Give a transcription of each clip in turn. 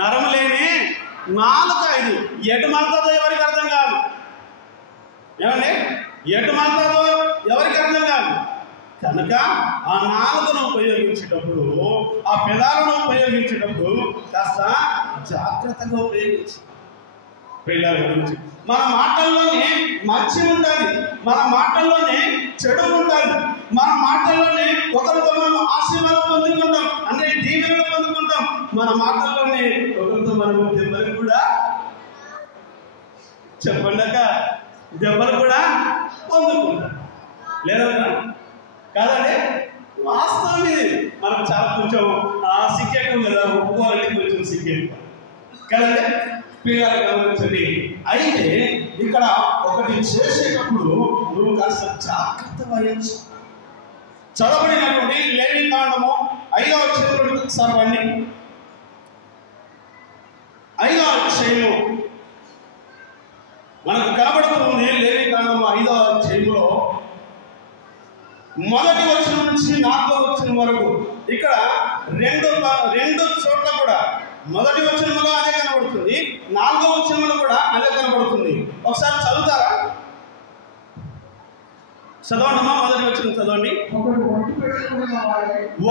నరము లేని నాలుక ఇది. ఎటు మలుతుందో ఎవరికి అర్థం కాదు. ఏమండి, ఎటు మలుతుందో ఎవరికి అర్థం కాదు. కనుక ఆ నాలుకను ఉపయోగించేటప్పుడు, ఆ పెదాలను ఉపయోగించేటప్పుడు కాస్త జాగ్రత్తగా ఉపయోగించి పిల్లల గురించి. మన మాటల్లోనే మంచి ఉంటుంది, మన మాటల్లోనే చెడు ఉంటుంది, మన మాటల్లోనే ఒకరితో మనం ఆశీర్వాదం పొందుకుంటాం, అంటే దీవెనలు పొందుకుంటాం. మన మాటల్లోనే ఒకరితో మనం దెబ్బలు కూడా చెప్పండాక దెబ్బలు కూడా పొందుకుంటాం. లేదా కాదండి, వాస్తవం ఇది. మనకు చాలా కొంచెం సిగ్గెక్కం కదా, ఒప్పుకోవాలంటే కొంచెం సిగ్గెక్కం కదండి. పిల్లలు గమనించండి. అయితే ఇక్కడ ఒకటి చేసేటప్పుడు నువ్వు కాస్త జాగ్రత్త వహించు. చదవబడినటువంటి లేవికాండము 5వ అధ్యాయం సర్వాన్ని 5వ అధ్యాయము మనకు కనబడుతుంది. లేవికాండము 5వ అధ్యాయంలో మొదటి వచనం నుంచి 4వ వచనం వరకు ఇక్కడ రెండు చోట్ల కూడా మొదటి వచనంలో అదే కనబడుతుంది, 4వ వచనంలో కూడా అదే కనబడుతుంది. ఒకసారి చదువుతారా? చదవండమ్మా, మొదటి వచనం చదవండి.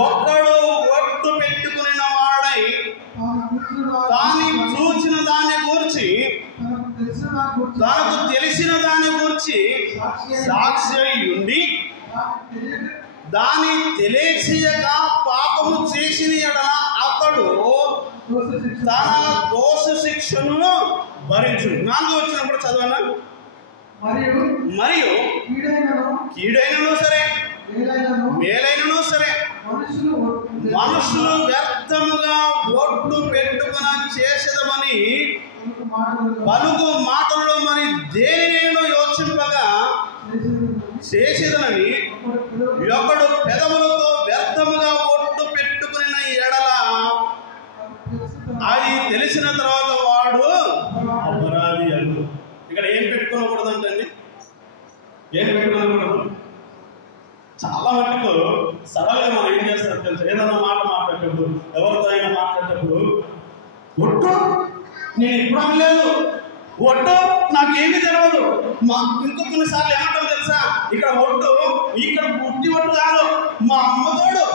ఒక్కడు ఒట్టు పెట్టుకున్న వాడై తాను చూచిన దాన్ని గురించి, తనకు తెలిసిన దాన్ని గురించి సాక్షి అయి ఉండి దాన్ని తెలియక పాపము చేసిన ఎడల అతడు తన దోష శిక్షను భరించు. 4వ వచ్చినప్పుడు చదవనా? మరియు కీడైనను సరే మేలైనను సరే మనుషులు వ్యర్థముగా ఒట్టు పెట్టుకుని చేసేదమని పలుకు మాటల్లో మరి దేనినైనా యోచింపగా చేసేదనని ఒకడు పెదవులతో వ్యర్థముగా ఒట్టు పెట్టుకుని ఎడల అది తెలిసిన తర్వాత వాడు అపరాధి అను. ఇక్కడ ఏం పెట్టుకోకూడదంటండి, ఏం పెట్టుకోకూడదు. చాలా మటుకు సడన్గా మనం ఏం చేస్తారు తెలుసు, ఏదైనా మాట మాట్లాడేటప్పుడు, ఎవరితో అయినా మాట్లాడేటప్పుడు ఒట్టు నేను ఇప్పుడు అనలేదు, ఒట్టు నాకేమీ తెలియదు. ఇంకో కొన్నిసార్లు ఏమంటాం తెలుసా, ఇక్కడ ఒట్టు ఇక్కడ పుట్టి ఒట్టు కాదు, మా అమ్మతోడు.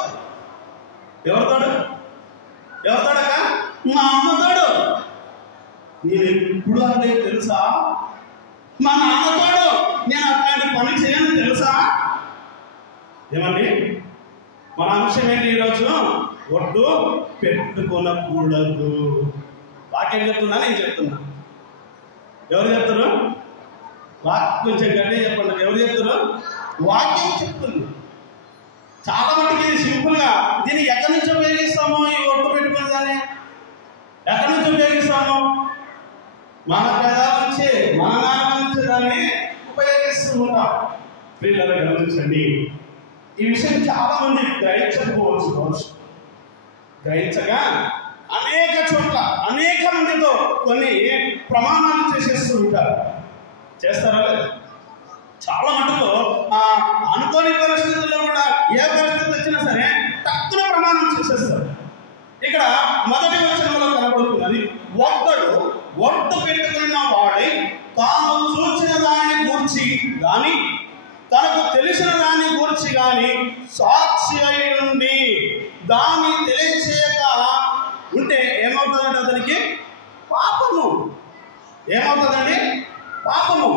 ఎవరితోడు? ఎవరితోడక? మా అమ్మతోడు. నేను ఎప్పుడు అంటే తెలుసా, మా నాన్నతోడు నేను అట్లాంటి పని చేయను తెలుసా. ఏమండి, మన అంశం ఏంటి ఈరోజు? ఒట్టు పెట్టుకోనకూడదు. వాక్యం చెప్తున్నా, నేను చెప్తున్నా. ఎవరు చెప్తారు? కొంచెం గట్టిగా చెప్పండి. ఎవరు చెప్తారు? వాక్యం చెప్తుంది. చాలా మటుకు ఇది సింపుల్గా, దీన్ని ఎక్కడి నుంచి ఉపయోగిస్తామో, ఈ ఒట్టు పెట్టుకునే దాన్ని ఎక్కడి నుంచి ఉపయోగిస్తాము? మన పెదాల నుంచి, మన నాన్న నుంచి దాన్ని ఉపయోగిస్తూ ఉంటాం. పిల్లలు గమనించండి, ఈ విషయం చాలా మంది గ్రహించకపోవచ్చు. గ్రహించగా అనేక చోట్ల అనేక మందితో కొన్ని ప్రమాణాలు చేసేస్తూ ఉంటారు. చేస్తారా లేదా? చాలా మటుకు అనుకోని పరిస్థితుల్లో కూడా ఏ పరిస్థితి వచ్చినా సరే తక్కువ ప్రమాణం చేసేస్తారు. ఇక్కడ మొదటి వచనంలో కనబడుతున్నది, ఒక్కడు ఒట్టు పెట్టుకున్న వాడై తాను చూసిన దాన్ని గూర్చి కానీ తనకు తెలిసిన దాన్ని గూర్చి కానీ సాక్షి అయి ఉండి దాన్ని తెలియచేయక ఉంటే ఏమవుతుందంటే అతనికి పాపము. ఏమవుతుందండి? పాపము.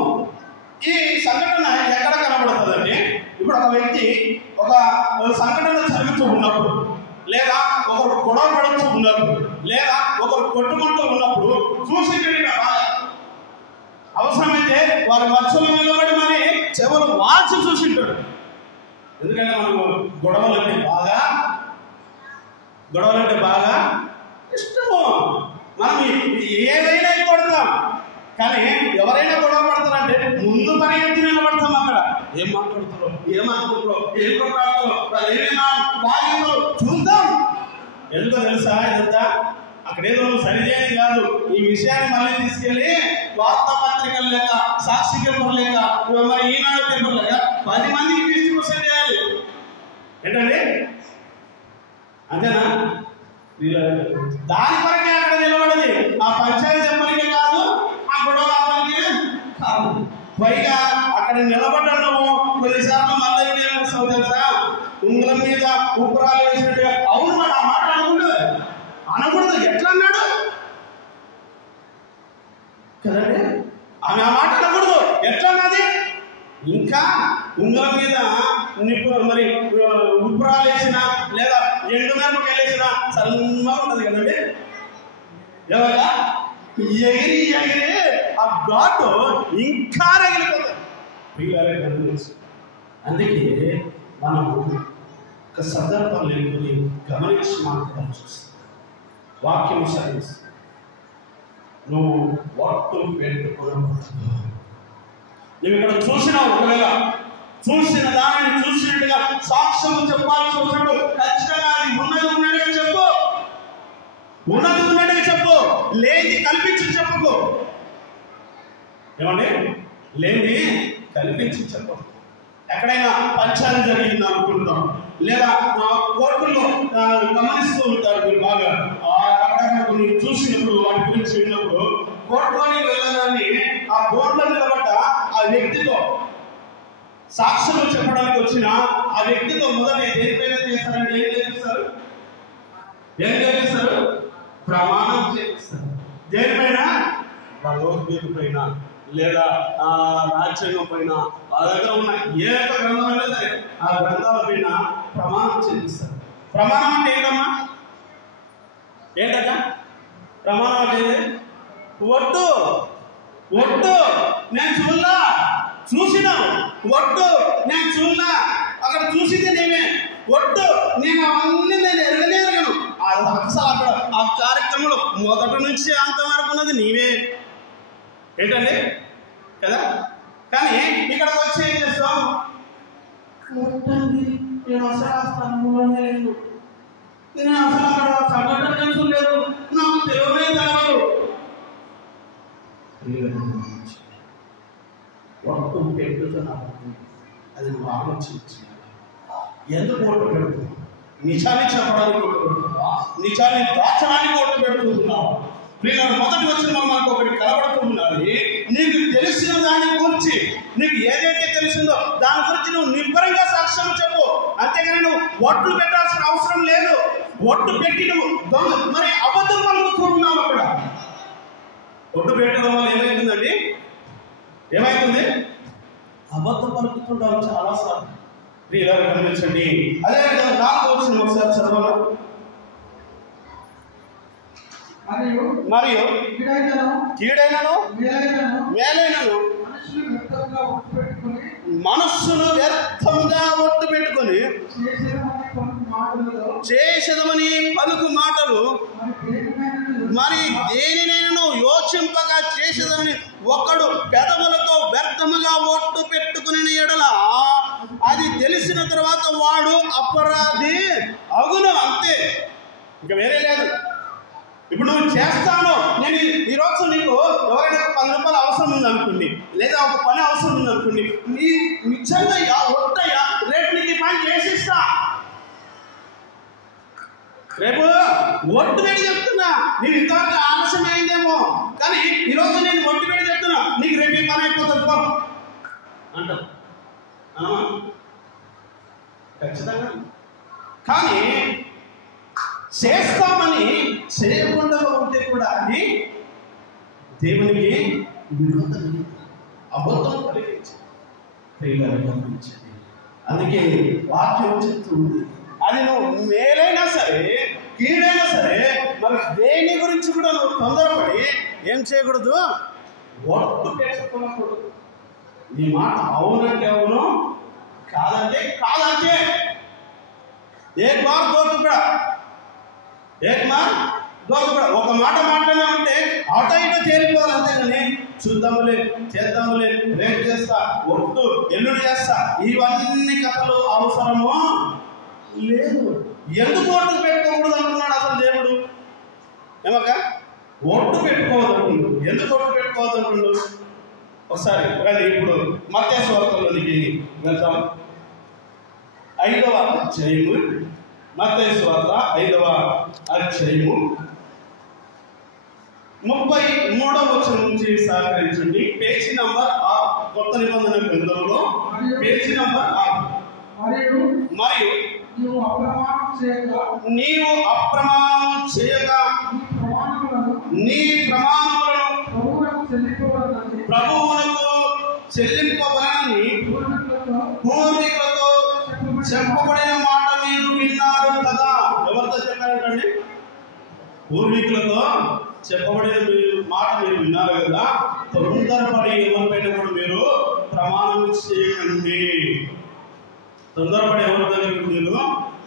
ఈ సంఘటన ఎక్కడ కనబడుతుందంటే, ఇప్పుడు ఒక వ్యక్తి ఒక సంఘటన జరుగుతూ ఉన్నప్పుడు, లేదా ఒకరు గొడవ పడుతూ ఉన్నప్పుడు, లేదా ఒకరు కొట్టుకుంటూ ఉన్నప్పుడు చూసి అవసరమైతే వారి వర్షంలో నిలబడి మరి చెవులు వాల్చి చూసింటాడు. ఎందుకంటే మనకు గొడవలంటే బాగా ఇష్టము. మనం ఏదైనా కొడతాం, కానీ ఎవరైనా గొడవ పడతారంటే ముందు పరిగెత్తి నిలబడతాం. అక్కడ ఏం మాట్లాడుతారో, ఏమనుకుంటారో, ఏం కొట్లాడతారో, ఏమైనా బాధ్యతలో చూద్దాం. ఎందుకో తెలుసా? ఇదంతా అక్కడేదో సరిచేయని కాదు. ఈ విషయాన్ని మళ్ళీ తీసుకెళ్ళి వార్తాపత్రికలు లేక, సాక్షి పేపర్ లేక, మరి ఈనాడు పేపర్ లేక 10 మందికి డిస్ట్రిబ్యూషన్ చేయాలి. ఏంటండి? అంతేనా? దాని కొరకే అక్కడ నిలబడి పైగా అక్కడ నిలబడ్డావు నువ్వు కొన్నిసార్లు మళ్ళీ ఏమేస్తావు తెలుసా? ఉంగరం మీద ఉప్పురాలు వేసినట్టుగా. అవును, మరి ఆ మాట అనకూడదు. ఎట్లా అన్నాడు కదండి? ఆమె ఆ మాట అనకూడదు. ఎట్లా అన్నది? ఇంకా ఉంగరం మీద మరి ఉప్పురాలు వేసిన లేదా ఎండు మిరపకాయలు వేసిన సన్నగా ఉంటుంది కదండి. ఎవరా ఎగిరి ఎగిరి ఆ ఘాటు ఇంకా రగిలిపోతుంది. అందుకే మనము ఒక సందర్భాలు ఎన్నుకొని గమనించి మాట్లాడాల్సి వస్తుంది. వాక్యం సర్వీస్ నువ్వు వాక్కు పెట్టుకోవడం. నువ్వు ఇక్కడ చూసినావు, ఒకవేళ చూసిన దానిని చూసినట్టుగా సాక్ష్యం చెప్పాల్సి వచ్చినప్పుడు ఖచ్చితంగా అది ఉన్నట్టుగా చెప్పు. ఉన్నట్టుగా చెప్పు. లేని కల్పించి చెప్పుకో. ఏమండి? లేని కల్పించి చెప్పు. ఎక్కడైనా పంచాయతీ జరిగింది అనుకుంటాం, లేదా కోర్టుల్లో గమనిస్తూ ఉంటారు మీరు బాగా. అక్కడ కొన్ని చూసినప్పుడు వాటి గురించి విన్నప్పుడు కోర్టులోని వెళ్ళగానే ఆ బోర్డులో నిలబడ్డ ఆ వ్యక్తితో సాక్ష్యం చెప్పడానికి వచ్చిన ఆ వ్యక్తితో మొదట దేనిపైన చేస్తారంటే ఏం చేపిస్తారు? ప్రమాణం చేపిస్తారు. దేనిపైన? భగవద్గీత పైన లేదా రాజ్యాంగం పైన వాళ్ళ దగ్గర ఉన్న ఏ ఒక్క గ్రంథం అయినా సరే ఆ గ్రంథాల పైన ప్రమాణం చేపిస్తారు. ప్రమాణం అంటే ఏంటమ్మా? ఏంటక్క ప్రమాణం అంటే? ఒట్టు. నేను చూసినాను. ఒట్టు నేను చూడలా. అక్కడ చూసింది నేనే. ఒట్టు నేను అవన్నీ ఎరగను. అసలు అక్కడ ఆ కార్యక్రమంలో మొదటి నుంచి అంతవరకు ఉన్నది నీవే. ఏంటండి కదా? కానీ ఇక్కడికి వచ్చి ఏం చేస్తాం? నేను అసలు ఆ స్థానంలోనే లేదు. నేను అసలు అక్కడ సంఘటన తెలుసు లేదు. నాకు తెలియనే తెలియదు. ఒట్టు పెట్టుతున్నాను. అది నువ్వు ఆలోచించి ఎందుకు ఓటు పెడుతున్నావు? నిజాన్ని చెప్పడానికి ఓటు పెడుతున్నావా? నిజాన్ని దాచడానికి ఓటు పెడుతున్నావా? నేను మొదటి వచ్చిన మనకు ఒకటి కనబడుతున్నది. నీకు తెలిసిన దాని గురించి, నీకు ఏదైతే తెలిసిందో దాని గురించి నువ్వు నిబ్బరంగా సాక్ష్యం చెప్పు. అంతేగాని నువ్వు ఒట్లు పెట్టాల్సిన అవసరం లేదు. ఒట్టు పెట్టి నువ్వు మరి అబద్ధం పలుకుతున్నావు. అక్కడ ఒట్టు పెట్టడం వల్ల ఏమైతుందండి? ఏమైతుంది? అబద్ధం పలుకుతుంటావు చాలాసార్లు. ఇలా గమనించండి. అదే 4వ వచనం ఒకసారి చదవాలి. మరియు కీడైనను మేలైనను మనస్సును వ్యర్థంగా ఒట్టు పెట్టుకొని చేసేదమని పలుకు మాటలు మరి దేనినైనా యోచింపగా చేసేదని ఒకడు పెదవులతో వ్యర్థముగా ఒట్టు పెట్టుకుని ఎడల అది తెలిసిన తర్వాత వాడు అపరాధి అగును. అంతే, ఇంకా వేరే లేదు. ఇప్పుడు నువ్వు చేస్తాను, నేను ఈరోజు నీకు ఎవరైనా 10 రూపాయలు అవసరం ఉంది అనుకోండి, లేదా ఒక పని అవసరం ఉంది అనుకోండి, నీ నిజంగా ఒట్టయ్యా రేపు నీకు ఈ పని చేసిస్తా. రేపు ఒట్టు పెట్టి చెప్తున్నా. నేను ఇంతవరకు ఆలస్యం అయిందేమో, కానీ ఈరోజు నేను ఒట్టు పెట్టి చెప్తున్నా, నీకు రేపు ఈ పని అయిపోతుంది పో అంట. ఖచ్చితంగా. కానీ చేస్తామని చేయకుండా ఉంటే కూడా అది దేవునికి విరోధం, అబద్ధం కలిగించండి. అందుకే వాక్యం చెప్తుంది, అది నువ్వు మేలైనా సరే కీడైనా సరే మరి దేని గురించి కూడా నువ్వు తొందరపడి ఏం చేయకూడదు? ఒట్టు పెట్టుకోకూడదు. నీ మాట అవునంటే అవును, కాదంటే కాదంటే. ఏక్ బార్ దో టుకడా, ఒక మాట మాట్లాడామంటే అట ఇట చేరిపోవాలి. అంతేగాని చూద్దాములే, చేద్దాములే, రేపు చేస్తా, ఒట్టు ఎల్లుడు చేస్తా, ఇవన్నీ కథలు అవసరమో లేదు. ఎందుకు ఒట్టు పెట్టుకోకూడదు అంటున్నాడు అసలు దేవుడు? ఏమక్క ఒట్టు పెట్టుకోవద్దు. ఎందుకు ఒట్టు పెట్టుకోవద్దు అంటుండు? ఒకసారి ఇప్పుడు మత్తయి సువార్తలోనికి వెళ్తాం. 5వ అధ్యాయము, మత్తయి సువార్త 5వ అధ్యాయము 33వ వచనం నుంచి సహకరించండి. Page number 6. కొత్త నిబంధన గ్రంథంలో పేజీ నంబర్ 6. మరియు నీవు అప్రమాణం చేయగా నీ ప్రమాణములను ప్రభువులకు చెల్లింపబడని పూర్వీకులతో చెప్పబడిన మాట మీరు విన్నారు కదా. ఎవరితో చెప్పారంటండి? పూర్వీకులతో చెప్పబడిన మాట మీరు విన్నారు కదా. తొందరపడి ఎవరిపైన కూడా మీరు ప్రమాణం చేయకండి. తొందరపడి ఎవరి దగ్గర మీరు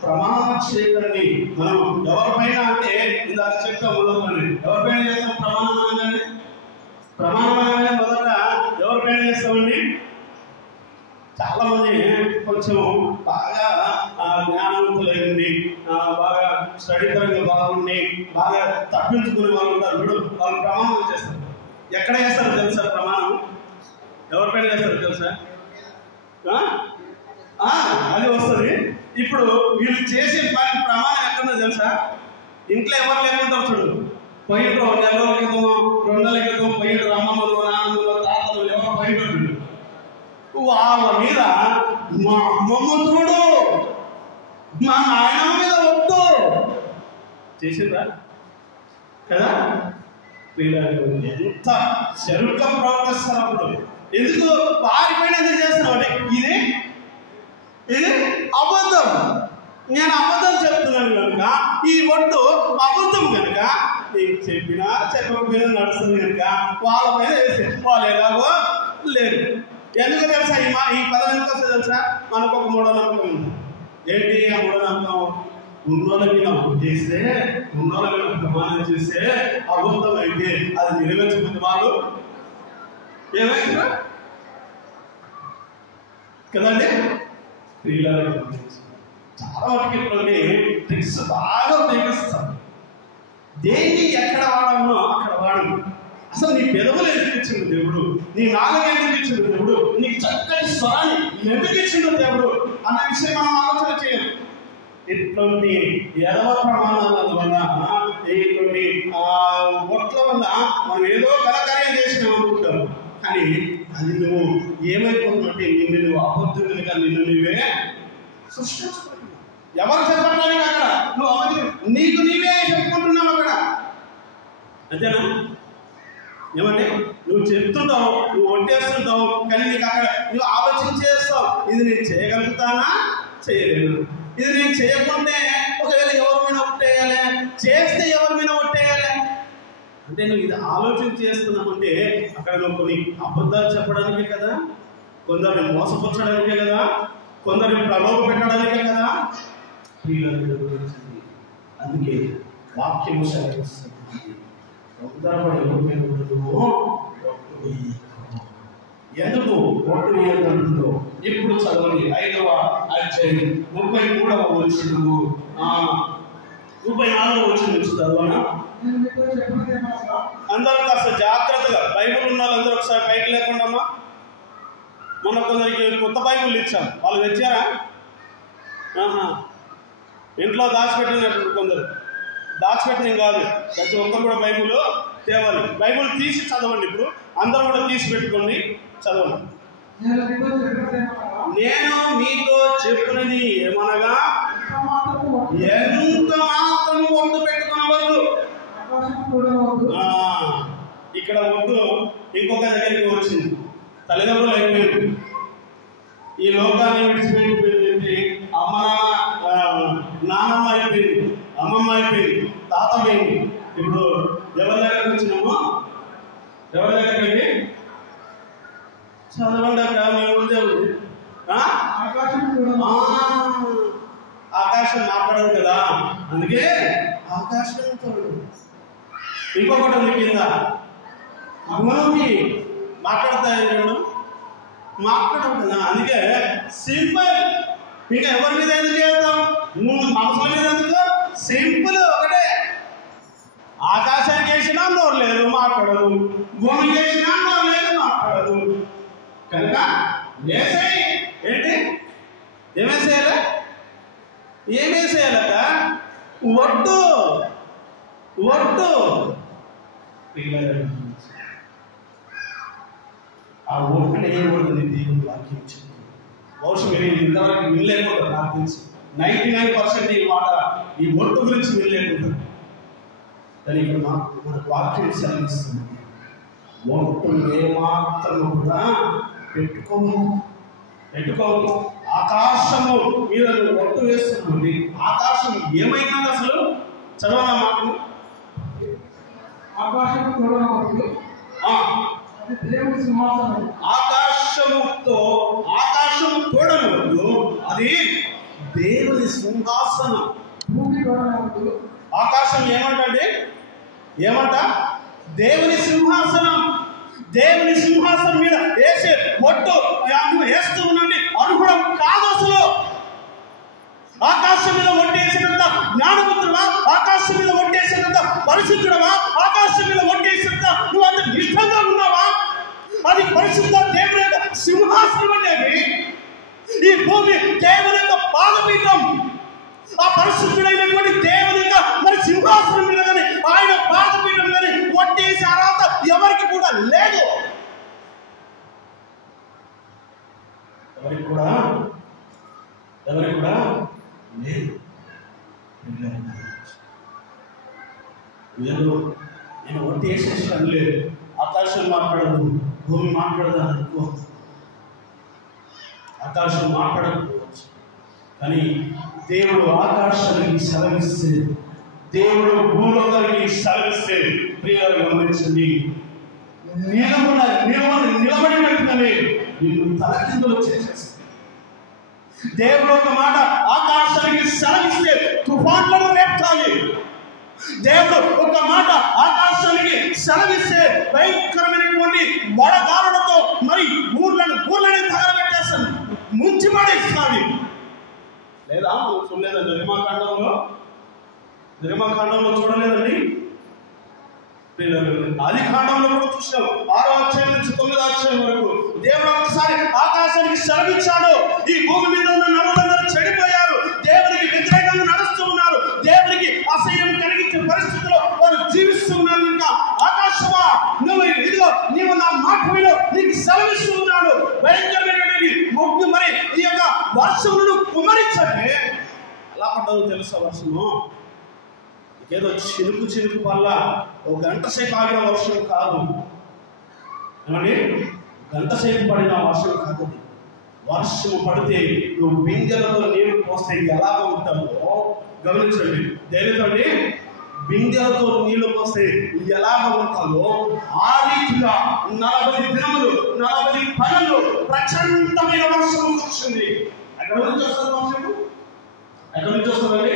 ప్రమాణం చేయకండి. మనం ఎవరిపైన అంటే ఇందాక చెప్తాం మొదలుకొని ఎవరిపైన చేస్తాం ప్రమాణం అనగానే? ప్రమాణం అనగానే మొదట ఎవరిపైన చేస్తామండి? చాలా మంది కొంచెం బాగా జ్ఞానవంతులైంది, బాగా స్టడీ పరంగా బాగుండి బాగా తప్పించుకునే వాళ్ళు ఉంటారు. ఇప్పుడు వాళ్ళు ప్రమాణం చేస్తారు. ఎక్కడ చేస్తారో తెలుసా ప్రమాణం? ఎవరిపైన చేస్తారో తెలుసా? అది వస్తుంది. ఇప్పుడు వీళ్ళు చేసే పని ప్రమాణం ఎక్కడో తెలుసా? ఇంట్లో ఎవరు లేకుంటారు చూడు, పోయిండ్రు 1 నెల రోజుల క్రితం 2 నెలల క్రితం పోయిండ్రు, అమ్మమ్మలు నాన్నమ్మలు తాతలు ఎవరు పోయిండ్రు, వాళ్ళ మీద మా అమ్మమ్మ చూడు, మా నాయనమ్మ మీద ఒట్టు చేసిందా కదా? ఎంత చెరుగ్గా ప్రవర్తిస్తారు అప్పుడు. ఎందుకు వారిపైన ఎందుకు చేస్తున్నావు అంటే ఇది అబద్ధం. నేను అబద్ధం చెప్తున్నాను కనుక ఈ ఒట్టు అబద్ధం కనుక నీకు చెప్పినా చెప్పకపోయినా నడుస్తుంది కనుక వాళ్ళ పైన వేసే వాళ్ళు ఎలాగో లేదు. ఎందుకు తెలుసా? ఈ పదం ఎందుకు వస్తే తెలుసా? మనకు ఒక మూఢనమ్మకం ఉంది. ఏంటి ఆ మూఢనమ్మకం? ఉన్నోళ్ళ మీద చేస్తే, ఉన్నోళ్ళ మీద ప్రమాణం చేస్తే అబద్ధం అయితే అది నిలవేర్చుకుంటే వాళ్ళు ఏమైనా కదండి. చాలా వాటికి ట్రిక్స్ బాగా ఉపయోగిస్తాం. దేన్ని ఎక్కడ వాడాలో అక్కడ వాడము. అసలు నీ పెదవులు ఎందుకు ఇచ్చిండు దేవుడు? నీ నాలుగు ఎందుకు ఇచ్చిండు దేవుడు? నీకు చక్కటి స్వరాన్ని ఎందుకు ఇచ్చిండు దేవుడు అన్న విషయం మనం ఆలోచన చేయాలి. ఇటువంటి ఎడవ ప్రమాణాల వల్ల, ఇటువంటి ఒట్ల వల్ల మనం ఏదో కలకార్యం చేసినాం అనుకుంటాం. కానీ అది నువ్వు ఏమైపోతున్నట్టే నువ్వు అబద్ధం కనుక నిన్ను నువ్వే సృష్టించుకుంటున్నావు. ఎవరు చెప్పట్లేదు అక్కడ, నువ్వు అబద్ధం నీకు నీవే చెప్పుకుంటున్నావు అక్కడ. అంతేనా? ఏమంటే నువ్వు చెప్తుంటావు, నువ్వు ఒట్టేస్తుంటావు, కానీ నీకు అక్కడ నువ్వు ఆలోచించేస్తావు, ఇది నేను చేయగలుగుతానా చేయలేను, ఇది నేను చేయకుంటే ఒకవేళ ఎవరి మీద ఒట్టేయాలి, చేస్తే ఎవరి మీద ఒట్టేయాలి అంటే నువ్వు ఇది ఆలోచన చేస్తున్నామంటే అక్కడ నువ్వు కొన్ని అబద్ధాలు చెప్పడానికే కదా, కొందరిని మోసపరచడానికే కదా, కొందరిని ప్రలోభ పెట్టడానికే కదా. అందుకే వాక్యము సెలవిస్తుంది, ఎందుకు ఒట్టు వేయగలుగుతుందో ఇప్పుడు చదవండి. 5వ అధ్యాయం 33వ వచనము 34వ వచనం నుంచి చదవనా? అందరూ కాస్త జాగ్రత్తగా బైబుల్ ఉన్న వాళ్ళందరూ ఒకసారి పైకి లేకుండా మొన్న కొందరికి కొత్త బైబుల్ ఇచ్చాం, వాళ్ళు తెచ్చారా? ఇంట్లో దాచిపెట్టినట్టు కొందరు దాచిపెట్టిన కాదు, ప్రతి ఒక్కరు కూడా బైబుల్ తేవాలి. బైబుల్ తీసి చదవండి. ఇప్పుడు అందరూ కూడా తీసి పెట్టుకోండి, చదవండి. నేను మీతో చెప్పినది ఏమనగా ఎంత మాత్రం ఒట్టు పెట్టుకునవద్దు. ఇక్కడ ఒట్టు ఇంకొక దగ్గరికి వచ్చింది. తల్లిదండ్రులు అయిపోయింది, ఈ లోకాన్ని విడిచిపెట్టిపోయింది, అమ్మ నాన్నమ్మ అయిపోయింది, అమ్మమ్మ అయిపోయింది, తాత పోయింది. ఇప్పుడు ఎవరి దగ్గరికి వచ్చినామో, ఎవరి దగ్గరికి చదవండి అక్కడ మీ ముందే ఉంది. ఆకాశం మాట్లాడదు కదా, అందుకే ఆకాశంతో ఇంకొకటి ఉంది కింద భూమి మాట్లాడతాయి, రెండు మాట్లాడవు కదా. అందుకే సింపుల్. ఇంకా ఎవరి మీద ఎందుకు చేస్తాం? మనసుల మీద ఎందుకు? సింపుల్ ఒకటే. ఆకాశానికి వేసినా నోరు లేదు మాట్లాడదు, భూమికి వేసినా నోరు లేదు మాట్లాడదు. కనుక వేసాయి ఏంటి? ఏమేసేయాలి? ఏమేసేయాలట? ఒట్టు ఒట్టు ఆ ఒట్టు వేయకూడదని దేవుడు వాక్యం చెప్తుంది. బహుశా మీరు ఇంతవరకు వినలేకుండా నాకు తెలుసు 99% ఈ మాట ఈ ఒట్టు గురించి వినలేకుంటారు. కానీ ఇక్కడ మనకు వాక్యం సెలవిస్తుంది, ఒట్టు ఏమాత్రం కూడా పెట్టుకోవద్దు. ఆకాశము మీద ఒట్టు వేస్తుంది. ఆకాశం ఏమైనా అసలు చదవనా మాకు? ఆకాశము తోడనవద్దు, అది దేవుని సింహాసనం. ఆకాశము తోడనవద్దు, అది దేవుని సింహాసనం. భూమి తోడనవద్దు. ఆకాశం ఏమంట? దేవుని సింహాసనం. దేవుని సింహాసనం మీద వేసే ఒట్టు వేస్తూ ఉండండి అనుగుణం కాదు అసలు. ఆకాశం మీద ఒట్టేసినంత జ్ఞానవంతుడవా? ఆకాశం మీద ఒట్టేసినంత పరిశుద్ధుడవా? ఆకాశం మీద ఒట్టేసినంత నువ్వు అంత నిష్టంగా ఉన్నావా? అది పరిశుద్ధ దేవుని యొక్క సింహాసనం అనేది. ఈ భూమి దేవుని యొక్క పాదపీఠం. ఆ పరిశుద్ధుడైనటువంటి దేవుని యొక్క మరి సింహాసనం మీద కానీ ఆయన పాదపీఠం కానీ ఒట్టేసి అర్హత ఎవరికి కూడా లేదు. ఎవరికి కూడా లేదు. ఏదో నేను ఒట్టేసేసాను లేదు. ఆకాశం మాట్లాడదు, భూమి మాట్లాడదు అని అనుకోవద్దు. ఆకాశం మాట్లాడకపోవచ్చు, కానీ దేవుడు ఆకాశానికి సెలవిస్తే, దేవుడు భూలోకానికి సెలవిస్తే ప్రియులను గమనించండి, నిలబడినట్టుగానే నిన్ను తలకిందులు చేసేస్తుంది. దేవుడు ఒక మాట ఆకాశానికి సెలవిస్తే తుఫాన్లను రేపుతాయి. దేవుడు ఒక మాట ఆకాశానికి సెలవిస్తే భయంకరమైనటువంటి వడగాలులతో మరి ఊర్లను తగలబెట్టేస్తాను, ముంచి పడేస్తాను. లేదా చూడలేదా? నిర్మాకాండంలో చూడలేదండి. ఆది కాండంలో కూడా చూసాం. 6వ అధ్యాయం నుంచి 9వ అధ్యాయం వరకు దేవుడు ఒకసారి ఆకాశానికి సెలవిచ్చాడు. ఈ భూమి మీద ఉన్న నరులందరూ చెడిపోయారు, దేవునికి వ్యతిరేకంగా నడుస్తూ ఉన్నారు, దేవునికి అసహ్యం కలిగించే పరిస్థితిలో వారు జీవిస్తూ ఉన్నారు. ఇంకా ఆకాశమా నీవు నా మాట మీద నీకు సెలవిస్తూ ఉన్నాడు. భయంకరమైనటువంటి మొగ్గు మరి ఈ యొక్క వర్షములను కుమరించండి. ఎలా పడ్డదో తెలుసా వర్షము? ఏదో చినుకు వల్ల ఒక గంట సేపు ఆగిన వర్షం కాదు. ఏమండి, గంట సేపు పడిన వర్షం కాదు. వర్షం పడితే నువ్వు బిందెలతో నీళ్లు పోస్తే ఎలాగ ఉంటావో గమనించండి. దేనితోండి? బిందెలతో నీళ్లు పోస్తే ఎలాగ ఉంటావో ఆ రీతిగా 40 దినములు 40 పనులు ప్రచండమైన వర్షం వచ్చింది. ఎక్కడి నుంచి వస్తుంది వర్షం? ఎక్కడి నుంచి వస్తుందండి?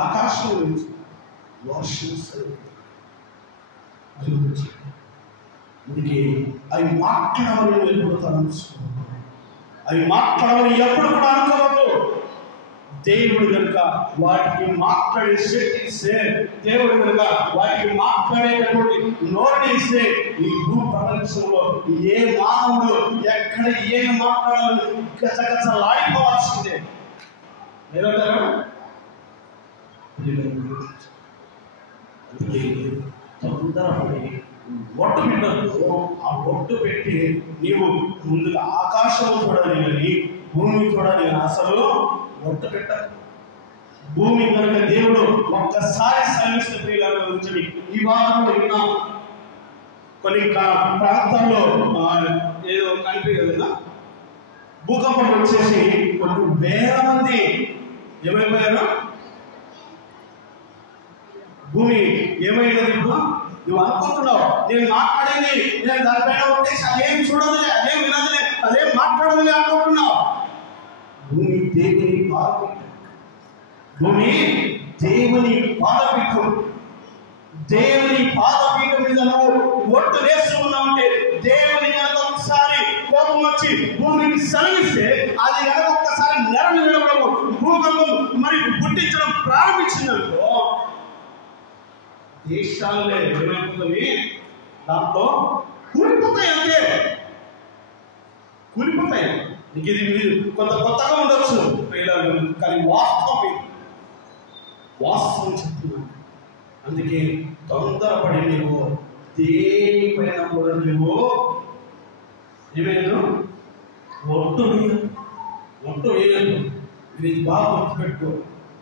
ఆకాశం నుంచి వర్షం. అందుకే అవి మాట్లాడమని వెళ్ళిపోతాను. అవి మాట్లాడమని ఎప్పుడు కూడా అనుకోవద్దు. దేవుడు కనుక వాటికి మాట్లాడే శక్తి ఇస్తే, దేవుడు కనుక వాటికి మాట్లాడేటటువంటి నోరుని ఇస్తే, ఈ భూ ప్రపంచంలో ఏ మానవుడు ఎక్కడ ఏమి మాట్లాడాలని గజగజలాడిపోవాల్సిందే. లేదంటారా? అందుకే తొందరపడి ఒట్టు పెట్టద్దు. ఆ ఒట్టు పెట్టి నీవు ముందుగా ఆకాశం చూడాలి కానీ భూమి చూడాలి కానీ అసలు ఒట్టు పెట్టదు. భూమి కనుక దేవుడు ఒక్కసారి సెలవిస్తే ప్రియుల గురించి ఈ వారంలో విన్నాం. కొన్ని ప్రాంతాల్లో ఏదో కంట్రీ కదా భూకంపం వచ్చేసి కొన్ని వేల మంది ఏమైపోయారు. భూమి ఏమైనది? నువ్వు అనుకుంటున్నావు నేను మాట్లాడేది, నేను దానిపైన ఉంటేసి అదేం చూడదులే, అదేం వినదులే, అదేం మాట్లాడదులే అనుకుంటున్నావు. భూమి దేవుని పాదపీఠం. భూమి దేవుని పాదపీఠం. దేవుని పాదపీఠం మీద నువ్వు ఒట్టు వేస్తూ ఉన్నావంటే, దేవుని కనుక ఒకసారి కోపం వచ్చి భూమికి సెలవిస్తే అది కనుక ఒక్కసారి నెరవేరడం భూకంపం మరి పుట్టించడం ప్రారంభించిందనుకో, దేశాలే ఏమైపోతుంది, దాంట్లో కూలిపోతాయి. అంతే, కూలిపోతాయి. నీకు ఇది కొంత కొత్తగా ఉండొచ్చు కానీ వాస్తవం చెప్తున్నాను. అందుకే తొందరపడి నీవు దేనిపైన కూడా నువ్వు ఏమైనా ఒట్టు వేయలేదు. ఇది బాగా గుర్తుపెట్టుకో.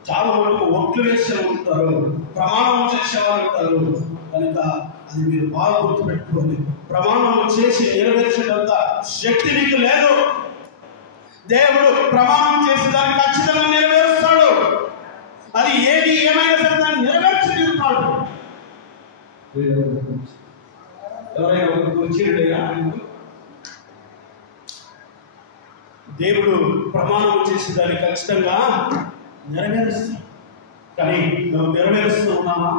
చాలా వరకు ఒట్లు వేసే ఉంటారు, ప్రమాణం చేసేవారు ఉంటారు. కనుక అది మీరు బాగా గుర్తుపెట్టుకోండి. ప్రమాణం చేసి నెరవేర్చేటంత శక్తి మీకు లేదు. దేవుడు ప్రమాణం చేసి దాన్ని ఖచ్చితంగా నెరవేరుస్తాడు. అది ఏది ఏమైనా సరే దాన్ని నెరవేర్చి తీరుతాడు. ఎవరైనా వచ్చిండేగా దేవుడు ప్రమాణం చేసి దాన్ని ఖచ్చితంగా నెరవేరుస్తాడు. కానీ నువ్వు నెరవేరుస్తూ ఉన్నావా?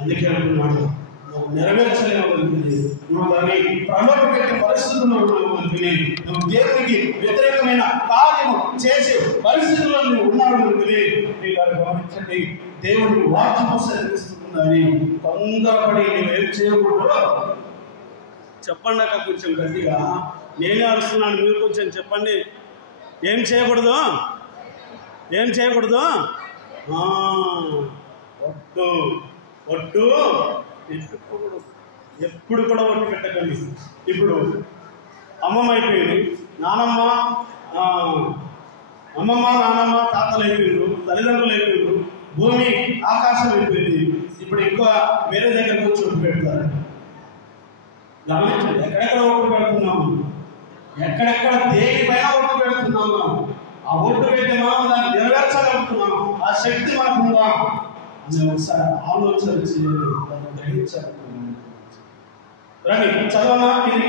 అందుకే అంటున్నాడు, నువ్వు నెరవేర్చలేవనుకుని, నువ్వు దాన్ని ప్రలోభపెట్టే పరిస్థితుల్లో ఉన్నవనుకుని, నువ్వు దేవునికి వ్యతిరేకమైన కార్యము చేసే పరిస్థితుల్లో నువ్వు ఉన్నావనుకుని, మీరు గమనించండి. దేవుడికి వాక్యము సెలవిస్తుందని తొందరపడి నువ్వేం చేయకూడదు. చెప్పండి అక్క కొంచెం గట్టిగా. నేనే అరుస్తున్నాను, మీరు కొంచెం చెప్పండి. ఏం చేయకూడదు? ఏం చేయకూడదు? ఒట్టు పెట్టుకోకూడదు. ఎప్పుడు కూడా ఒట్టు పెట్టకండి. ఇప్పుడు అమ్మమ్మ అయిపోయింది, అమ్మమ్మ నానమ్మ తాతలు అయిపోయిండ్రు, తల్లిదండ్రులు అయిపోయిండ్రు, భూమి ఆకాశం అయిపోయింది. ఇప్పుడు ఇంకా వేరే దగ్గర కూర్చొని పెడతారు. గమనించండి, ఎక్కడెక్కడ ఒట్టు పెడుతున్నాము, ఎక్కడెక్కడ దేనిపైన ఒట్టు పెడుతున్నాము. ఆ ఒట్టు పెట్టి మనం దాన్ని నెరవేర్చగలుగుతున్నాము. ఆ శక్తి మనకుందా అని ఒకసారి ఆలోచన చేయాలి, గ్రహించాలి. రండి చదవమా. ఇది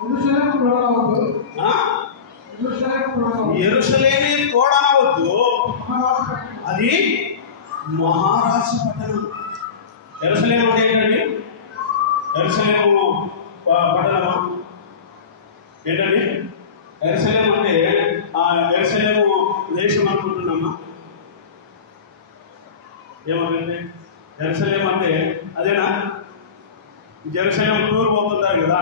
యెరూషలేము తోడనవద్దు, అది మహారాజు పట్టణం. యెరూషలేము అంటే ఏంటండి? యెరూషలేము పట్టణమా ఏంటండి? యెరూషలేము అంటే యెరూషలేము దేశం అనుకుంటున్నామా? ఏమంటే యెరూషలేము అంటే అదేనా? యెరూషలేము టూర్ పోతుంటారు కదా,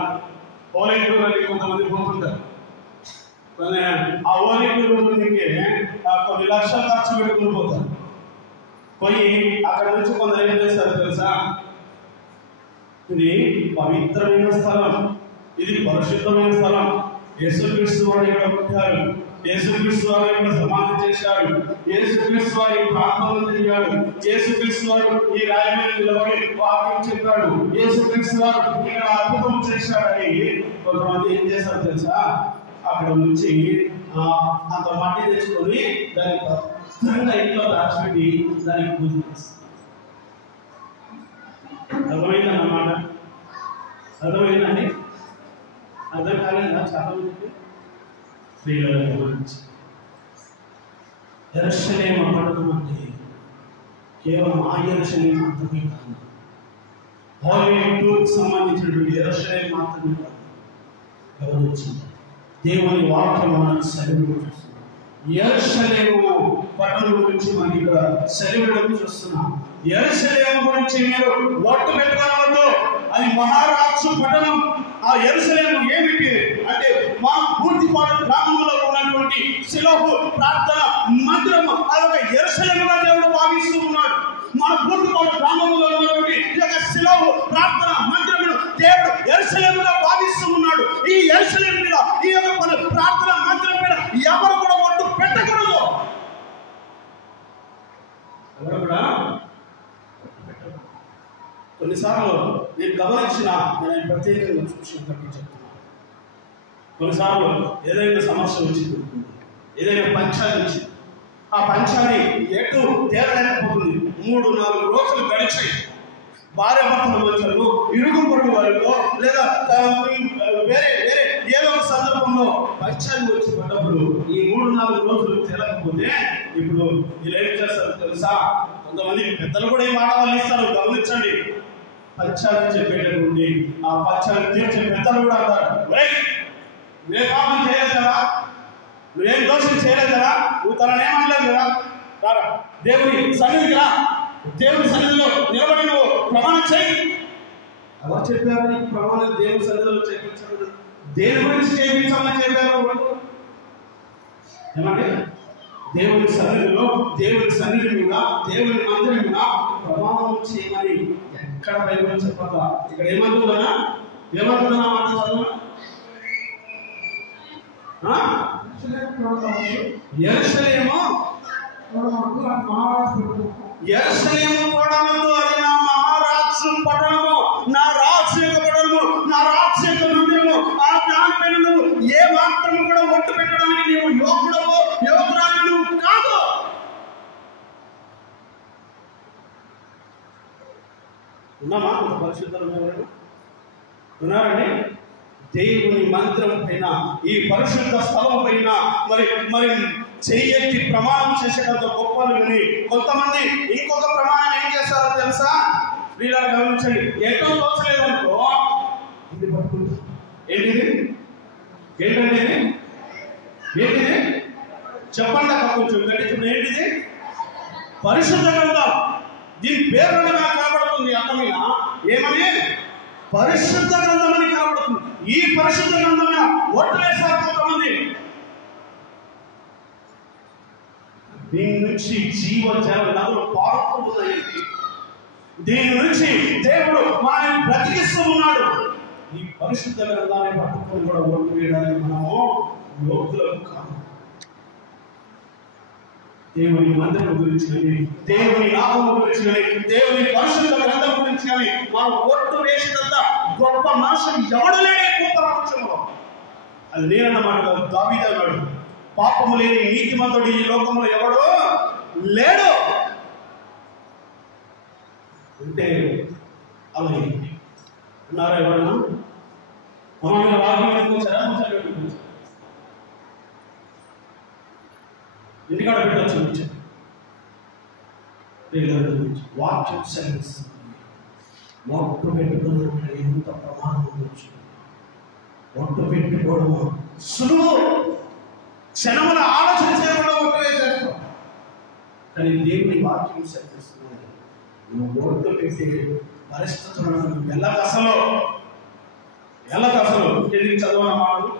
హోలీ టూర్ అని కొంతమంది పోతుంటారు. ఆ హోలీ టూర్ కొన్ని లక్షలు ఖర్చు పెట్టుకుని పోతారు. పోయి అక్కడ నుంచి కొందరు ఏం చేస్తారు తెలుసా? ఇది పవిత్రమైన స్థలం, ఇది పరిశుద్ధమైన స్థలం. యేసుక్రీస్తు వారు ఇక్కడ పుట్టారు, యేసుక్రీస్తు వారు ఇక్కడ సమాధి చేశాడు, యేసుక్రీస్తు వారు ఈ ప్రాంతంలో తిరిగాడు, యేసుక్రీస్తు వారు ఈ రాయి మీద నిలబడి వాక్యం చెప్పాడు, యేసుక్రీస్తు వారు ఇక్కడ అద్భుతం చేశాడని కొంతమంది ఏం చేశారు తెలుసా? అక్కడ నుంచి అంత మట్టి తెచ్చుకొని దానికి భద్రంగా ఇంట్లో దాచిపెట్టి దానికి పూజ చేస్తారు. అర్థమైందన్నమాట? అర్థమైందండి? అర్థం కాలేదా? చాలా మంది యెరూషలేము పట్టణం అంటే కేవలం ఆ యెరూషలేము మాత్రమే కాదు, హోలీ టూర్కి సంబంధించినటువంటి యెరూషలేము మాత్రమే కాదు. గమనించింది, దేవుని వాక్యం మనకు సెలవు చూస్తున్నాం. యెరూషలేము పట్టణం గురించి మనం ఇక్కడ సెలవు చూస్తున్నాం. యెరూషలేము గురించి మీరు ఒట్టు పెట్టుకోవద్దు, అది మహారాజు పట్టణం. ఆ యెరూషలేము ఏమిటి అంటే మా పూర్తిపాడు గ్రామంలో ఉన్నటువంటి శిలోహు ప్రార్థన మందిరం అదొక యెరూషలేముగా దేవుడు భావిస్తూ ఉన్నాడు. మన పూర్తిపాడు గ్రామంలో ఉన్నటువంటి ఈ యొక్క శిలోహు ప్రార్థన మందిరమును దేవుడు యెరూషలేముగా భావిస్తూ ఉన్నాడు. ఈ యెరూషలేము మీద, ఈ యొక్క ప్రార్థన మందిరం మీద ఎవరు కూడా ఒట్టు పెట్టకూడదు. ఎవరు కూడా కొన్నిసార్లు నేను గమనించిన, నేను ప్రత్యేకంగా చూసిన చెప్తున్నాను. కొన్నిసార్లు ఏదైనా సమస్య వచ్చింది, ఏదైనా పంచాయతీ వచ్చింది, ఆ పంచాయతీ ఎటు తేలలేకపోతుంది. 3-4 రోజులు గడిచి భార్య భర్తల మధ్యలో, ఇరుగు పొరుగు వారిలో, లేదా వేరే వేరే ఏదో ఒక సందర్భంలో పంచాయతీ వచ్చి పడ్డప్పుడు ఈ 3-4 రోజులు తేలకపోతే ఇప్పుడు వీళ్ళు ఏం చేస్తారు తెలుసా? కొంతమంది పెద్దలు కూడా ఈ మాట వాళ్ళు ఇస్తారు. గమనించండి, పంచాయతీ చెప్పేటటువంటి ఆ పంచాయతీ తీర్చే పెద్దలు కూడా అంటారు, నువ్వే పాపం చేయలేదు కదా, నువ్వేం దోషం చేయలేదు కదా, నువ్వు తననేమనలేదు కదా, రారా దేవుని సన్నిధికి రా, దేవుని సన్నిధిలో నిలబడి నువ్వు ప్రమాణం చేయి. ఎవరు చెప్పారు నీకు ప్రమాణం దేవుని సన్నిధిలో చేయించారు? దేని గురించి చేయించామని చెప్పారు? ఏమంటే దేవుని సన్నిధిలో, దేవుని సన్నిధి మీద, దేవుని మందిరం మీద ప్రమాణం చేయమని ఎక్కడ బైబిల్ చెప్పాలా? ఇక్కడ ఏమంటున్నా మాట చదువు. యెరూషలేము పట్టణంతో అది నా మహారాజు పట్టణము, నా రాజు యొక్క పట్టణము, నా రాజు యొక్క మందిరము. ఆ దానిపైన నువ్వు ఏ మాత్రము కూడా ఒట్టు పెట్టడానికి నీవు యోగుడవో యోగురాలు నువ్వు కాదు. ఉన్నామా? పరిశుద్ధులు ఎవరైనా ఉన్నారండి? దేవుని మందిరం పైన, ఈ పరిశుద్ధ స్థలం పైన మరి చెయ్యెత్తి ప్రమాణం చేసేటంత గొప్పలు విని కొంతమంది ఇంకొక ప్రమాణం ఏం చేస్తారో తెలుసా? వీళ్ళని గమనించండి. ఎటో తోచలేదనుకో ఇది పట్టుకుంటా. ఏంటిది? ఏంటండి ఏంటిది? చెప్పండి అక్క కొంచెం గట్టి. ఏంటిది? పరిశుద్ధ గ్రంథం. దీని పేరులోనే నాకు కనబడుతుంది అర్థమైన ఏమని? పరిశుద్ధ గ్రంథం అని కనబడుతుంది. ఈ పరిశుద్ధ గ్రంథం ఒట్టు వేశారు కొంతమంది. దీని నుంచి జీవజల నదులు పారుతున్నాయి. దీని నుంచి దేవుడు మనల్ని బ్రతికిస్తూ ఉన్నాడు. ఈ పరిశుద్ధ గ్రంథాన్ని పట్టుకొని కూడా ఒట్టు వేయడానికి మనము యోగ్యులకు కాదు. దేవుని మందిరం గురించి కానీ, దేవుని నామం గురించి కానీ, దేవుని పరిశుద్ధ గ్రంథం గురించి కానీ మనం ఒట్టు వేసినంత గొప్ప మనుషులు ఎవడు లేడే ప్రపంచంలో. అది నేనన్నమాట. దావీదు అన్నాడు, పాపము లేని నీతిమంతుడు ఈ లోకంలో ఎవడో లేడు అంటే అలా ఉన్నారా? ఎవరన్నా అమ్మ వాక్యం వచ్చారా? ఇంటికాడ పెట్టచ్చు. వాక్యం సెలవిస్తుంది. ఒట్టు పెట్టుకున్న ఎంత ప్రమాదం ఉండొచ్చు. ఒట్టు పెట్టుకోవడం సులువు. క్షణముల ఆలోచన చేయకుండా ఒట్టు వేసేస్తాం. కానీ దేవుని వాక్యం సెలవిస్తున్నాడు, నువ్వు ఒట్టు పెట్టే పరిస్థితులను ఎల్లకసలు ఎందుకు చదవన మాటలు.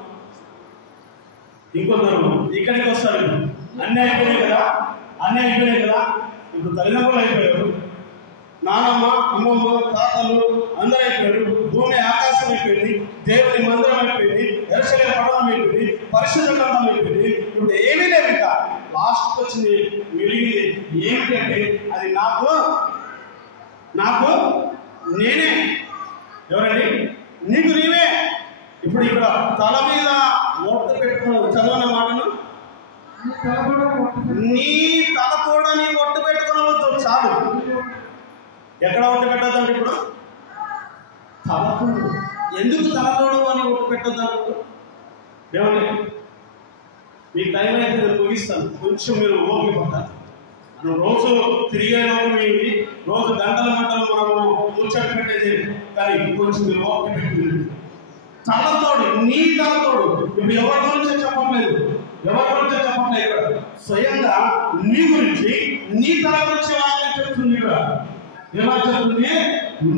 ఇంకొందరు ఇక్కడికి వస్తారు, అన్నీ అయిపోయినాయి కదా. ఇప్పుడు తల్లిదండ్రులు అయిపోయారు, నానమ్మ అమ్మమ్మ తాతలు అందరూ అయిపోయారు, భూమి ఆకాశం అయిపోయింది, దేవుని మందిరం అయిపోయింది, యెరూషలేము పట్టణం అయిపోయింది, పరిశుద్ధ గ్రంథం అయిపోయింది. ఇప్పుడు ఏమీ లేదు. ఇంకా లాస్ట్కి వచ్చింది మిగిలింది ఏమిటంటే అది నాకు నేనే. ఎవరండి? నీకు నీవే. ఇప్పుడు ఇక్కడ తల మీద ఒట్టు పెట్టుకున్నావు. చదవన్న మాటను, నీ తలతోడ నీ ఒట్టు పెట్టుకునవద్దు. చాలు. ఎక్కడ ఒట్టు పెట్టద్దంటే ఇప్పుడు తలతోడు. ఎందుకు తలతోడు అని ఒట్టు పెట్టద్దు? ఏమండి, మీకు టైం అయితే నేను ముగిస్తాను. కొంచెం మీరు ఓపిక పట్టాలి. మనం రోజు తిరిగే లోకం ఏంటి, రోజు గంటలు మనము కూర్చొని పెట్టేది. కానీ కొంచెం మీరు ఓపిక పెట్టుకుంది. తలతోడు, నీ తలతోడు. ఇప్పుడు ఎవరి గురించో చెప్పట్లేదు. ఇక్కడ స్వయంగా నీ గురించి, నీ తల గురించి వాక్యం చెప్తుంది. ఇక్కడ ఏమని చెప్తుంది?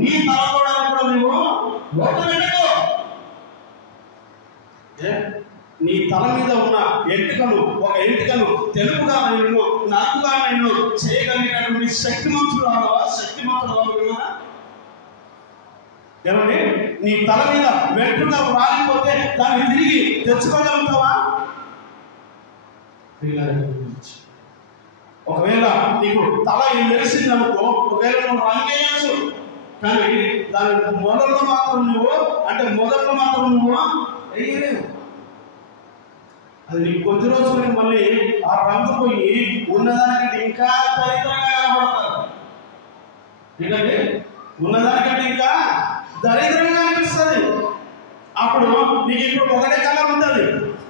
నీ తలతోడని కూడా నువ్వు ఒట్టు పెట్టుకో. నీ తల మీద ఉన్న ఒక ఎంటికను తెలుపుగా నేను నలుపుగా నేను చేయగలిగినటువంటి శక్తిమంతుడు ఏమండి? నీ తల మీద వెంట్రుగా రాలిపోతే దాన్ని తిరిగి తెచ్చుకోగలుగుతావా? ఒకవేళ నీకు తల మెరిసిందనుకో, ఒకవేళ నువ్వు రంగేయచ్చు. కానీ దాని మొదట్లో మాత్రం నువ్వు వేయలేవు. అది నీకు కొద్ది రోజులకి మళ్ళీ ఆ రంగు పోయి ఉన్నదానికంటే ఇంకా దరిద్రంగా కనబడతారు. ఎందుకంటే ఉన్నదానికంటే ఇంకా దరిద్రంగా అనిపిస్తుంది. అప్పుడు నీకు ఇప్పుడు ఒకటే కలర్ ఉంటుంది.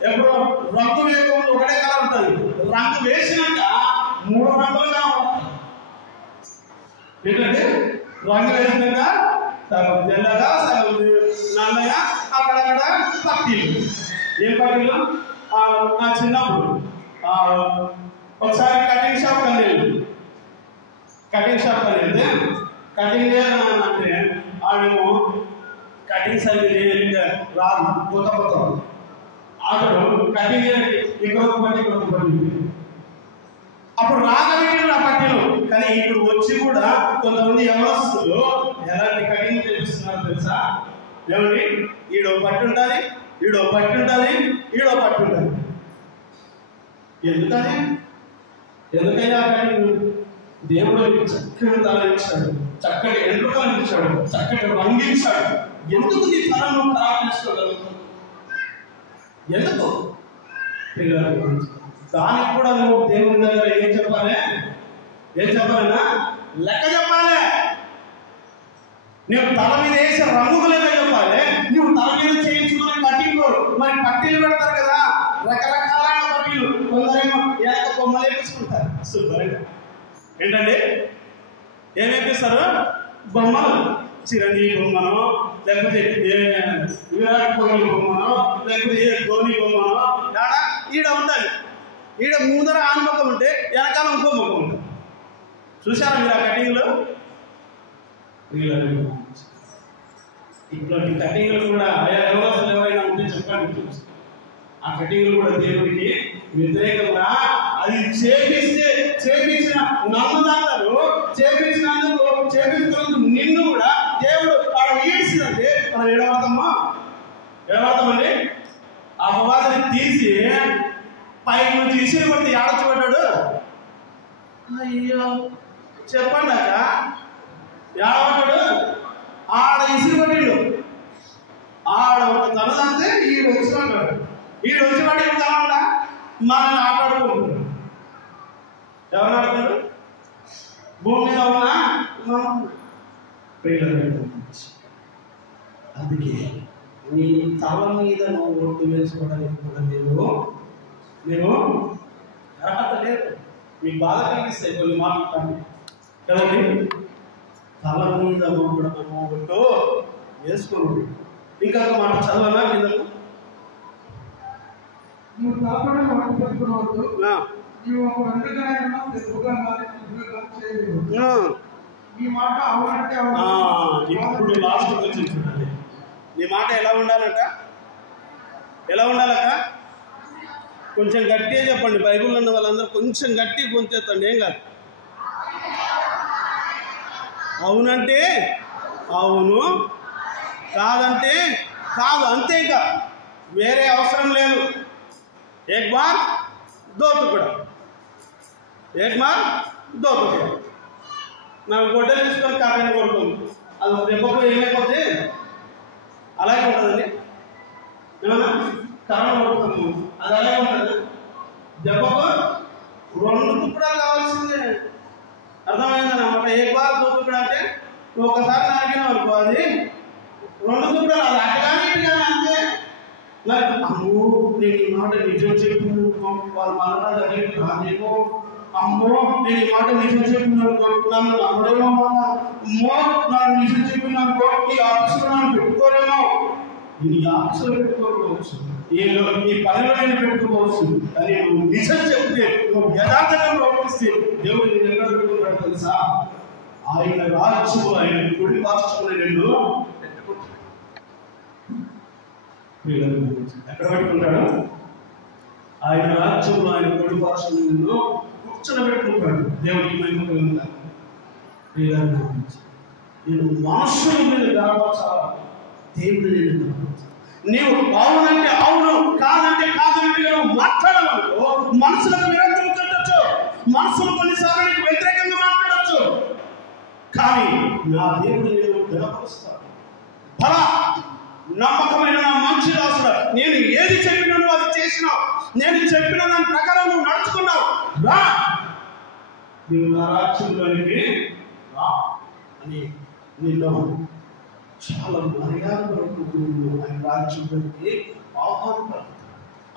ఎప్పుడు రంగు వేయకుండా ఒకటే కలర్ ఉంటుంది. రంగు వేసినాక 3 రంగులుగా ఉంటుంది. ఎందుకంటే రంగు వేసినాక సగం తెల్లగా, సగం నల్లగా, అక్కడక్కడ పట్టీలు. ఏం పట్టీలు? నా చిన్నప్పుడు ఒకసారి కటింగ్ షాప్ అని వెళ్తే కటింగ్ చేయాలంటే ఆడేమో కటింగ్ సరిగ్గా రాదు, కొత్త ఆటో కటింగ్ ఇంకొక పట్టి అప్పుడు రాగలిగిన పట్టిలు. కానీ ఇప్పుడు వచ్చి కూడా కొంతమంది యవనస్తులు ఎలాంటి కటింగ్ చేపిస్తున్నారు తెలుసా? ఏమండి, ఈడో పట్టు ఉంటుంది, ఈడో పట్టు ఉంటుంది, ఈడో పట్టు ఉంటుంది. ఎందుకయ్యా కటింగ్? దేవుడు చక్కని తల ఇచ్చాడు, చక్కటి ఎంట్రుకలు ఇచ్చాడు, చక్కటి రంగిచ్చాడు. ఎందుకు నీ తలను ఖరాబ్ చేసుకోగలుగుతావు? ఎందుకు? దానికి కూడా నువ్వు దేవుని దగ్గర ఏం చెప్పాలి? లెక్క చెప్పాలి. నువ్వు తల మీద వేసే రంగుకు లెక్క చెప్పాలి. నువ్వు తల మీద చేయించుకునే పట్టీలు, మరి పట్టీలు పెడతారు కదా, రకరకాలైన పట్టీలు. కొందరేమో ఏక బొమ్మలు వేపించుకుంటారు. శుభ్రంగా ఏంటండి ఏం వేపిస్తారు? బొమ్మలు. చిరంజీవి బొమ్మను, లేకపోతే విరాట్ కోహ్లీ బొమ్మను, లేకపోతే ధోని బొమ్మను. ఈడ ఉండాలి. ఈడ ముందర ఆన్ముఖం ఉంటే వెనకాల ఇంకో ముఖం ఉంటుంది. చూసారా మీరు ఆ కటింగ్లో? ఇట్లాంటి కటింగ్లు కూడా ఎవరైనా ఉంటే చెప్పండి. ఆ కటింగ్లు కూడా దేవుడికి వ్యతిరేకంగా. అది చేపించిన నమ్మదాతలు చేపించినందుకు నిన్ను కూడా దేవుడు ఆడ ఈడ్చిందంటే మనం ఏడవతామండి. ఆ అపవాదిని తీసి పైకి నుంచి ఇసిరి కొట్టి ఏడచబడ్డాడు. అయ్యో చెప్పండి అక్క, ఏడబడ్డాడు. ఆడ ఇసిరి కొట్టిండు. ఆడ ఒక తనదంతే ఈడు వచ్చినాడు. ఈడు వచ్చినాడు ఏం కావాలంట? మనల్ని ఆటాడుకుంటున్నాడు. ఎవరు ఆడుతాడు? భూమి మీద ఉన్నా అందుకే నీ తల మీద నువ్వు ఒట్టు వేసుకోవడానికి కూడా నేను అర్హత లేదు. మీకు బాధ కలిగిస్తాయి కొన్ని మాటలు కదండి. తల మీద కూడా మనం ఒట్టు వేసుకోండి. ఇంకా మాట చదవనా కిందకు? నువ్వు తలపడే వాటి పెట్టుకోవద్దు. నీవు ఒక వెంటనే తెలుగుగా చేయలేదు. నీ మాట అవునంటే ఇప్పుడు లాస్ట్ వచ్చింది. నీ మాట ఎలా ఉండాలంట? ఎలా ఉండాలక్క? కొంచెం గట్టిగా చెప్పండి. బైబిల్లో ఉన్న వాళ్ళందరూ కొంచెం గట్టి గొంతెత్తండి. ఏం కాదు. అవునంటే అవును, కాదంటే కాదు. అంతే, ఇంకా వేరే అవసరం లేదు. ఏక్ బార్ దో తుకడా, ఏక్ బార్ దో తుకడా. మనం గొడ్డలు తీసుకొని కాకని కొడుతుంది. అది దెబ్బకు ఏమైపోతే అలాగే ఉంటుందండి. ఏమన్నా కర్ర కొడుతుంది, అది అలాగే ఉంటుంది. దెబ్బకు 2 తుకడాలు కావాల్సిందే. అర్థమైందని అన్నమాట. ఏక్ బార్ దో తుకడా అంటే నువ్వు ఒకసారి నాకినావు అనుకో, అది 2 తుకడాలు. అది అటుగానే ఇటుగానే అంతే. మరి అమ్మో నేను ఈ మాట నిజం చెప్పిన వాళ్ళ మన దగ్గరికి రాదేమో, అమ్మో నేను ఈ మాట నిజం చెప్పిననుకో నన్ను నమ్మడేమో, అమ్మో నన్ను నిజం చెప్పిననుకో ఈ ఆఫీసులో నన్ను పెట్టుకోలేమో. నేను ఈ ఆఫీసులో పెట్టుకోకపోవచ్చు, ఈ పనిలో నేను పెట్టుకోవచ్చు. కానీ నువ్వు నిజం చెప్తే, నువ్వు యథార్థంగా ప్రవర్తిస్తే దేవుడు నేను ఎక్కడ పెట్టుకుంటాడు తెలుసా? ఆయన రాజ్యము, ఆయన కుడి పార్శ్వమున నిన్ను ఎక్కడ పెట్టుకుంటాడు? ఆయన రాజ్యంలో ఆయన కుడి పార్శ్వమున నిన్ను కూర్చోబెట్టుకుంటాడు. దేవుడికి మహిమ కలుగుతాడు. నేను మనుషుల మీద గర్వపరచాలా? దేవుడు నేను నీవు అవునంటే అవును, కాదంటే కాదంటే నువ్వు మాట్లాడవనుకో మనసులకు విరోధం కట్టచ్చు. మనసులు కొన్నిసార్లు నీకు వ్యతిరేకంగా మాట్లాడచ్చు. కానీ నా దేవుడు నేను గర్వపరుస్తాను. ఫలా నమ్మకమైన నా మంచి దాసుడు, నేను ఏది చెప్పినానో అది చేసినావు, నేను చెప్పిన దాని ప్రకారం నువ్వు నడుచుకున్నావు, రా నువ్వు నా రాజ్యంలోనికి రా అని నిన్ను చాలా మర్యాదపూర్వకంగా ఆయన రాజ్యంలోనికి ఆహ్వానం.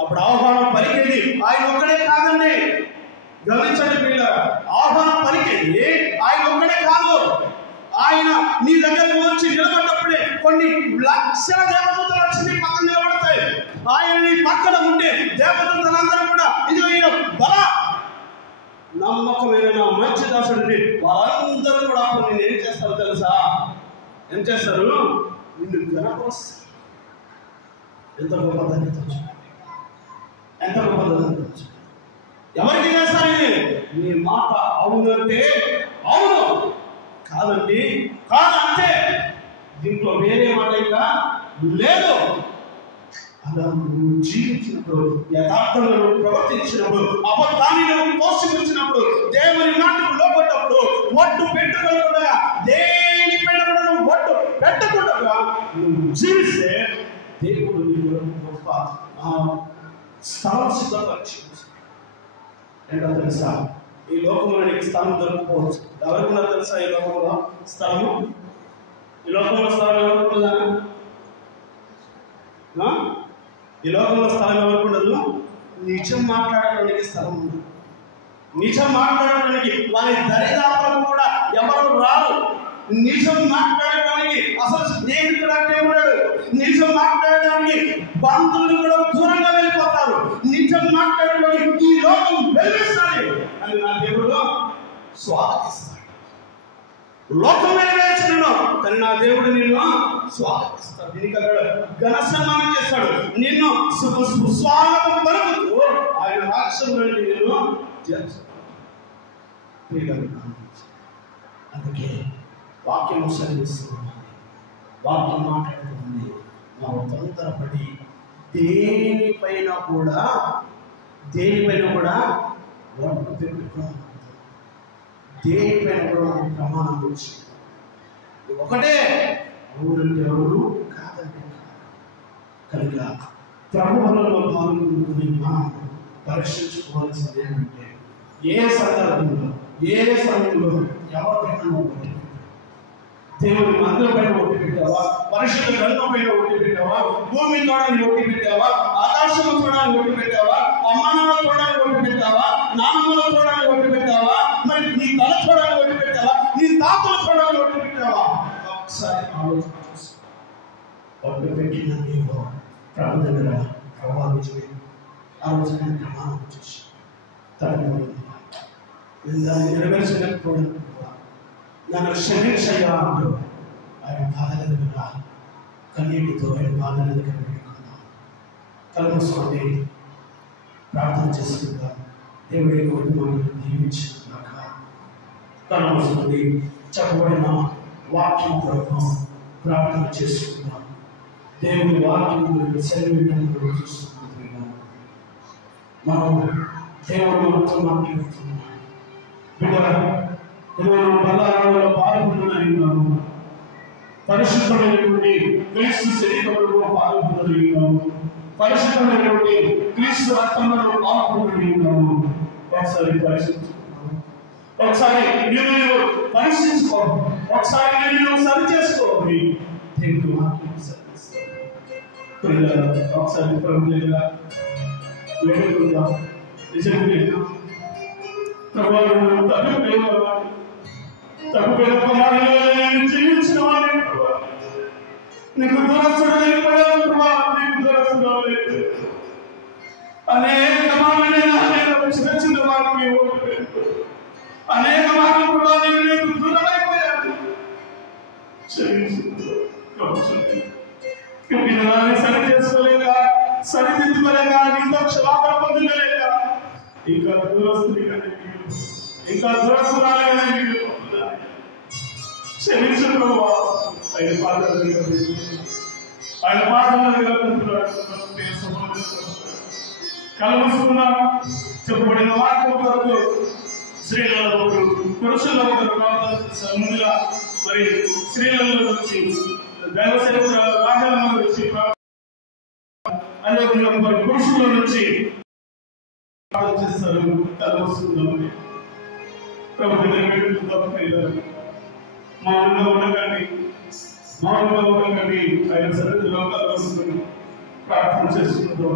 అప్పుడు ఆహ్వానం పలికేది ఆయన ఒక్కడే కాదండి. గమనించండి పిల్లలు, ఆహ్వానం పలికేది ఆయన ఒక్కడే కాదు. ఆయన నీ దగ్గరకు వచ్చి నిలబడ్డప్పుడే కొన్ని లక్షల దేవదూతలు వచ్చి నీ పక్కన నిలబడతాయి. ఆయన నీ పక్కన ఉంటే దేవదూతలందరూ కూడా ఇదిగో ఈయన బల నమ్మకమైన నా మంచి దాసుడిని వాళ్ళందరూ కూడా అప్పుడు నేను ఏం చేస్తారు తెలుసా? ఏం చేస్తారు? నిన్ను గణపరుస్తారు. ఎంత గొప్పదని ఎంత గొప్పదని ఎవరికి చేస్తారు? ఇది నీ మాట అవునంటే అవును, కాదంటే కాదంటే. దీంట్లో వేరే మాట ఇంకా లేదు. అలా నువ్వు జీవించినప్పుడు, యథార్థంగా నువ్వు ప్రవర్తించినప్పుడు, అబద్ధాన్ని నువ్వు పోషించినప్పుడు, దేవుని మాటకు లోబడ్డప్పుడు, ఒట్టు పెట్టుకోకుండా, దేనిపైన కూడా నువ్వు ఒట్టు పెట్టకుండా నువ్వు జీవిస్తే దేవుడు నీకు గొప్ప స్థలం సిద్ధపరిచి. ఏంటో తెలుసా, ఈ లోకంలో నీకు స్థలం దొరకపోవచ్చు. ఎవరికన్నా తెలుసా ఈ లోకంలో స్థలము? ఈ లోకంలో స్థలం ఎవరికి? ఈ లోకంలో స్థలం ఎవరికి ఉండదు? నిజం మాట్లాడడానికి స్థలం ఉంది. నిజం మాట్లాడడానికి వారి దరిదాపులకు కూడా ఎవరు రారు. నిజం మాట్లాడడానికి అసలు స్నేహితుడు అంటే ఉన్నాడు. నిజం మాట్లాడడానికి బంధువులు కూడా దూరంగా వెళ్ళిపోతారు. నిజం మాట్లాడడానికి ఈ లోకం వెలిగిస్తాడు అని నా దేవుడు స్వాగతిస్తాడు. లోకం వెలిగించను కానీ నా దేవుడు నిన్ను స్వాగతిస్తాడు. దీనికి అక్కడ ఘన సన్మానం చేస్తాడు. నిన్ను స్వాగతం పలుకుతూ ఆయన రాక్షసులు నిన్ను చేస్తాడు. అందుకే వాక్యం చదివిస్తుంది, వాక్యం మాట్లాడుతుంది. మనం తొందరపడి దేనిపైన కూడా ఒట్టు పెట్టుకోవాలి. దేనిపైన కూడా మనం ప్రమాణం వచ్చి ఒకటే అవునంటే ఎవరు, కాదంటే కనుక ప్రభువులలో పాల్గొని మనం పరీక్షించుకోవాల్సింది ఏంటంటే ఏ సందర్భంలో ఏ సమయంలో ఎవరిపైన ఒకటి దేవుని మందిరం పైన ఒట్టి పెట్టావా, పరిశుద్ధ గ్రంథం పైన ఒట్టి పెట్టావా, భూమి చూడడానికి ఒట్టి పెట్టావా, ఆకాశం చూడడానికి ఒట్టి పెట్టావా, అమ్మానాలు చూడడానికి ఒట్టి పెట్టావా, నాన్నమ్మలు చూడడానికి ఒట్టి పెట్టావా, మరి నీ తల చూడడానికి ఒట్టి పెట్టావా, నీ తాతలు చూడడానికి ఒట్టి పెట్టావా? ఒకసారి ఆలోచన చేసి ఒట్టి పెట్టిన నీవు ప్రభు దగ్గర ప్రభావించి ఆలోచన ప్రమాణం చేసి తను దాన్ని నెరవేర్చలేకపోయినప్పుడు నన్ను క్షమించయ్యా అంటూ ఆయన బాధల దగ్గర కన్నీటితో ఆయన బాధల దగ్గర పెట్టుకుందాం. కలుమస్వామి ప్రార్థన చేసుకుందాం. దేవుడి కుటుంబాన్ని దీవించుకున్నాక కలుమస్వామి చెప్పబడిన వాక్యం కొరకు ప్రార్థన చేసుకుందాం. దేవుడి వాక్యం సెలవు చూస్తున్నాం. మనం దేవుడు మనతో మాట్లాడుతున్నాం. బలాలలో పాల్గొనగలిగినాము. పరిశుద్ధమైనటువంటి క్రీస్తు శరీరంలో పాల్గొనగలిగినాము. పరిశుద్ధమైనటువంటి క్రీస్తు రక్తంలో పాల్గొనగలిగినాము. ఒకసారి పరిశీలించుకున్నాము. ఒకసారి నీవు పరిశీలించుకో. ఒకసారి నేను సరి చేసుకోవాలి. దేవుడు వాక్యం సరిస్తాను. ఒకసారి ప్రభు దగ్గర వేడుకుందాం. నిజంగా తప్పుపైన కుమారులు జీవించిన వారిని నీకు దురస్తుడు లేకపోయాను ప్రభా, నీకు దురస్తుడు లేదు. అనేక మార్లు చిన్న వారికి అనేక మార్లు కూడా నీకు దూరమైపోయాను. సరి చేసుకోలేక సరిదిద్దుకోలేక నీతో క్షమాపణ పొందలేక ఇంకా దురస్తురాలే క్షమించు ప్రభా. ఆయన పాదాల కలుసుకున్నాం. చెప్పబడిన వాక్యం కొరకు స్త్రీలలో ఒకరు పురుషుల్లో ఒకరు ముందుగా మరి స్త్రీలలో వచ్చి దైవసేవకుల రాజాల వచ్చి అదే మరి పురుషుల్లో నుంచి చేస్తారు. కలుసుకుందాం. మౌనంగా ఉండకండి. ఆయన సన్నిధిలో కలుసుకుని ప్రార్థన చేసుకుంటాం.